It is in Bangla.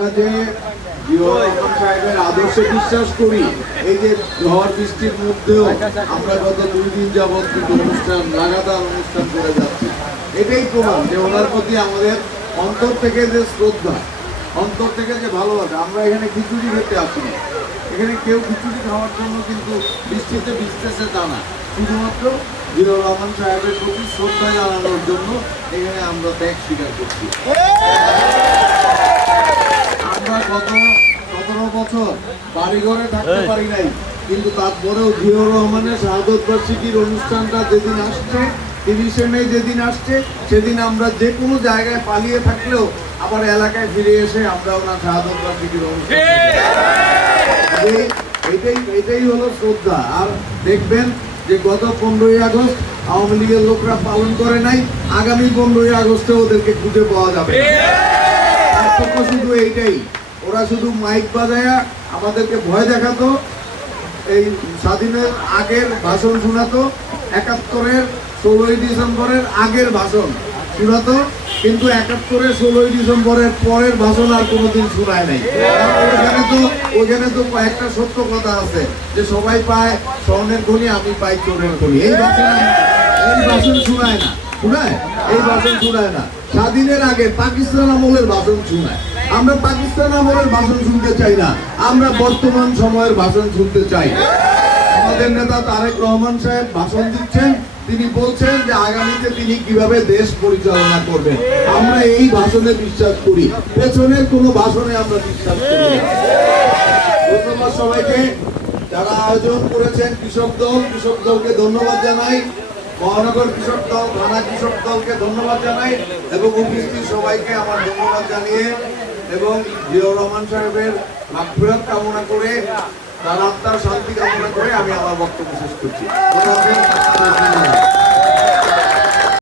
রহমান সাহেবের আদর্শে বিশ্বাস করি, এই যে ঝড় বৃষ্টির মধ্যেও আমরা দুই দিন যাবৎ অনুষ্ঠান, লাগাতার অনুষ্ঠান এটাই প্রমাণ যে ওনার প্রতি আমাদের অন্তর থেকে যে শ্রদ্ধা, অন্তর থেকে যে ভালোবাসা, আমরা এখানে খিচুড়ি খেতে আসি। এখানে কেউ খিচুড়ি খাওয়ার জন্য কিন্তু বৃষ্টিতে ভিজতেছে তা না। শুধুমাত্র জিয়াউর রহমান সাহেবের প্রতি শ্রদ্ধা জানানোর জন্য এখানে আমরা ত্যাগ স্বীকার করছি। গত সতেরো বছর বাড়ি ঘরে থাকতে পারি নাই। কিন্তু তারপরেও জিয়াউর রহমানের শাহাদত বার্ষিকীর অনুষ্ঠানটা যেদিন আসছে তিরিশে মে যেদিন আসছে সেদিন আমরা যে কোনো জায়গায় পালিয়ে থাকলেও আবার এলাকায় ফিরে এসে আমরা ওনার শাহাদত বার্ষিকীর অনুষ্ঠান এটাই এটাই হলো শ্রদ্ধা। আর দেখবেন যে গত পনেরোই আগস্ট আওয়ামী লীগের লোকরা পালন করে নাই আগামী পনেরোই আগস্টে ওদেরকে খুঁজে পাওয়া যাবে শুধু এইটাই। ওরা শুধু মাইক বাজায়া আমাদেরকে ভয় দেখাতো, এই স্বাধীনের আগের ভাষণ শোনাতো, একাত্তরের ষোলোই ডিসেম্বরের আগের ভাষণ শোনাতো, কিন্তু একাত্তরের ষোলোই ডিসেম্বরের পরের ভাষণ আর কোনোদিন শোনায় নাই। ওখানে তো ওখানে তো একটা সত্য কথা আছে, যে সবাই পায় স্বর্ণের খনি, আমি পাই চোরের খনি। এই ভাষণ এই ভাষণ শোনায় না। শোনায়? এই ভাষণ শোনায় না। স্বাধীনের আগে পাকিস্তান আমলের ভাষণ শোনায়। আমরা পাকিস্তান আমলের ভাষণ শুনতে চাই না। আমরা বর্তমান সময়ের ভাষণ শুনতে চাই। আমাদের নেতা তারেক রহমান সাহেব ভাষণ দিচ্ছেন। তিনি বলছেন যে আগামীতে তিনি কীভাবে দেশ পরিচালনা করবেন। আমরা এই ভাষণে বিশ্বাস করি। পেছনের কোনো ভাষণে আমরা বিশ্বাস করি সবাইকে। যারা আয়োজন করেছেন কৃষক দল, কৃষক দলকে ধন্যবাদ জানাই। মহানগর কৃষক দল, থানা কৃষক দলকে ধন্যবাদ জানাই। এবং উপস্থিত সবাইকে আমার ধন্যবাদ জানিয়ে এবং জিয়াউর রহমান সাহেবের মাগফিরাত কামনা করে, তার আত্মার শান্তি কামনা করে আমি আমার বক্তব্য শেষ করছি।